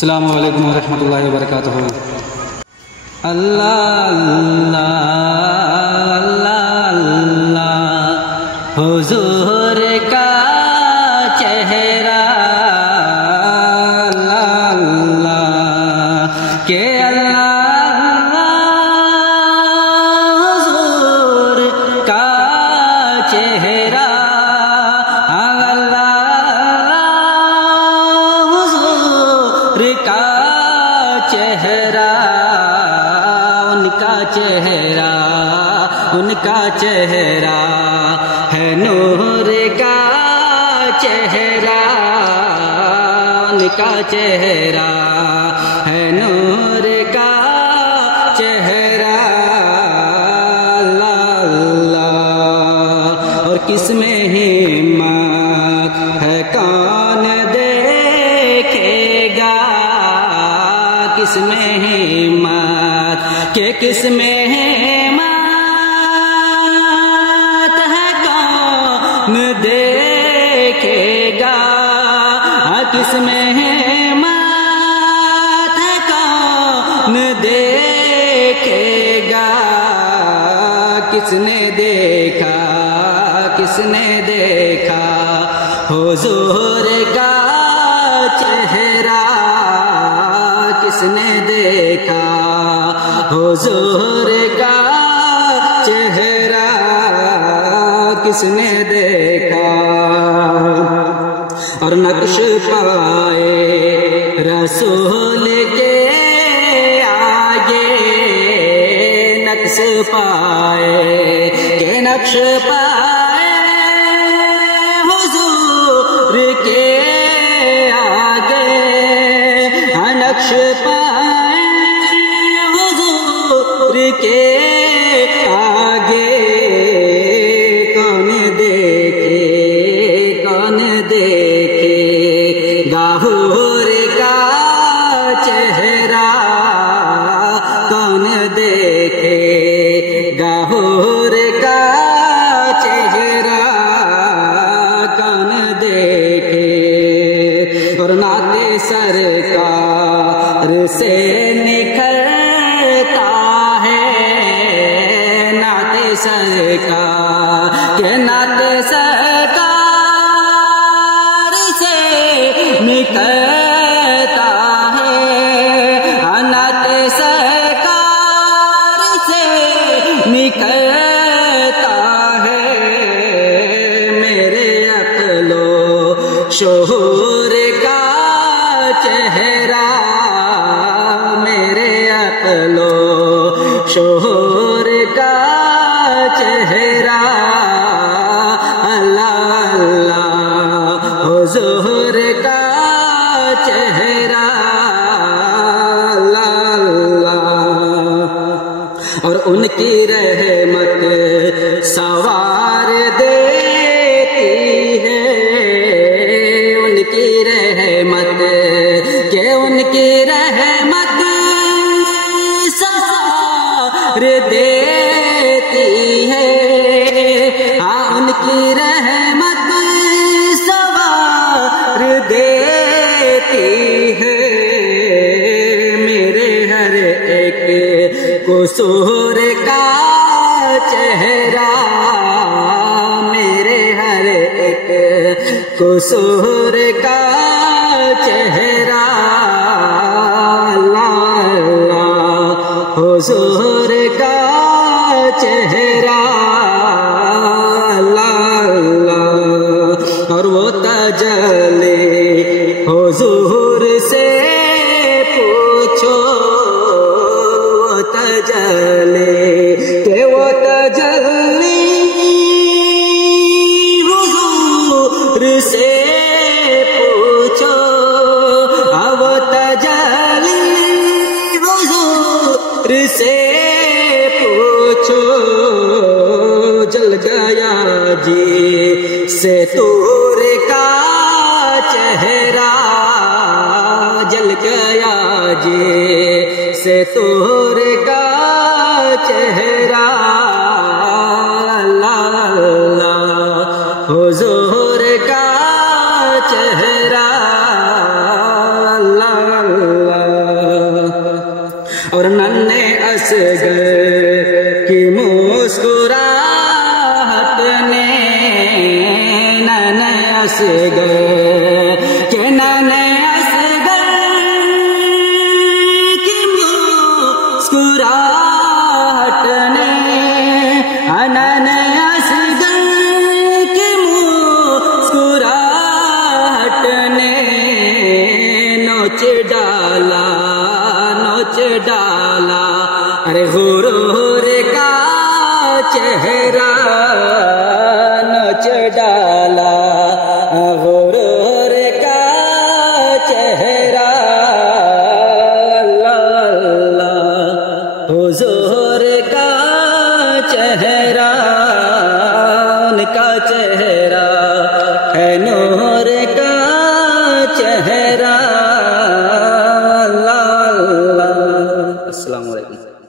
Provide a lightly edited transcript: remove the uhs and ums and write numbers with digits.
السلام علیکم ورحمۃ اللہ وبرکاتہ۔ اللہ اللہ اللہ اللہ حضور کا چہرہ، اللہ اللہ کہ اللہ حضور کا چہرہ، کا چہرہ، ان کا چہرہ، ان کا چہرہ ہے نور کا چہرہ، ان کا چہرہ ہے نور کا چہرہ، اللہ اللہ۔ اور کس میں ہمت ہے کون دیکھے گا، کس میں ہمت کہ کس میں ہمت ہے کون دیکھے گا، کس میں ہمت ہے کون دیکھے گا، کس نے دیکھا، کس نے دیکھا حضور کا چہرہ، کس نے دیکھا حضور کا چہرہ، کس نے دیکھا۔ اور نقش پائے رسول کے آگے، نقش پائے کہ نقش پائے حضور کے آگے، نقش پائے حضور کے آگے، کون دیکھے، کون دیکھے گا حضور کا چہرہ، کون دیکھے گا حضور کا چہرہ، کون دیکھے۔ اور نعت سرکار سے نکھرتا ہے، نعت سرکار کہ نعت سرکار سے نکلتا ہے، نعت سرکار سے نکلتا ہے، میرے عقل و شعور کا چہرہ، میرے عقل و شعور کا چہرہ، اللہ اللہ حضور کا چہرہ، اللہ اللہ۔ اور ان کی رحمت سوار دیتی ہے، ان کی رحمت کہ ان کی رحمت سوار دیتی ہے، ہاں ان کی رحمت سوار دیتی ہے، میرے ہر ایک قصور کا چہرہ، میرے ہر ایک قصور کا چہرہ، اللہ اللہ حضور کا چہرہ، اللہ اللہ۔ اور وہ تجلی حضور سے پوچھو، وہ تجلی کہ وہ تجلی حضور سے پوچھو، وہ تجلی حضور سے پوچھو، جل گیا جی سے طور کا چہرہ، جل گیا جی سے طور کا چہرہ، اللہ اللہ حضور کا چہرہ، اللہ اللہ۔ اور ننھے اصغر کی مسکراہٹ نے ننھے اصغر کہ ننھے اصغر کی مسکراہٹ نے ننھے اصغر کی مسکراہٹ نے نوچ ڈالا ارے غرور کا چہرہ نوچ ڈالا غرور کا چہرہ اللہ اللہ حضور کا چہرہ ان کا چہرہ ہے نور کا چہرہ اللہ اللہ السلام علیکم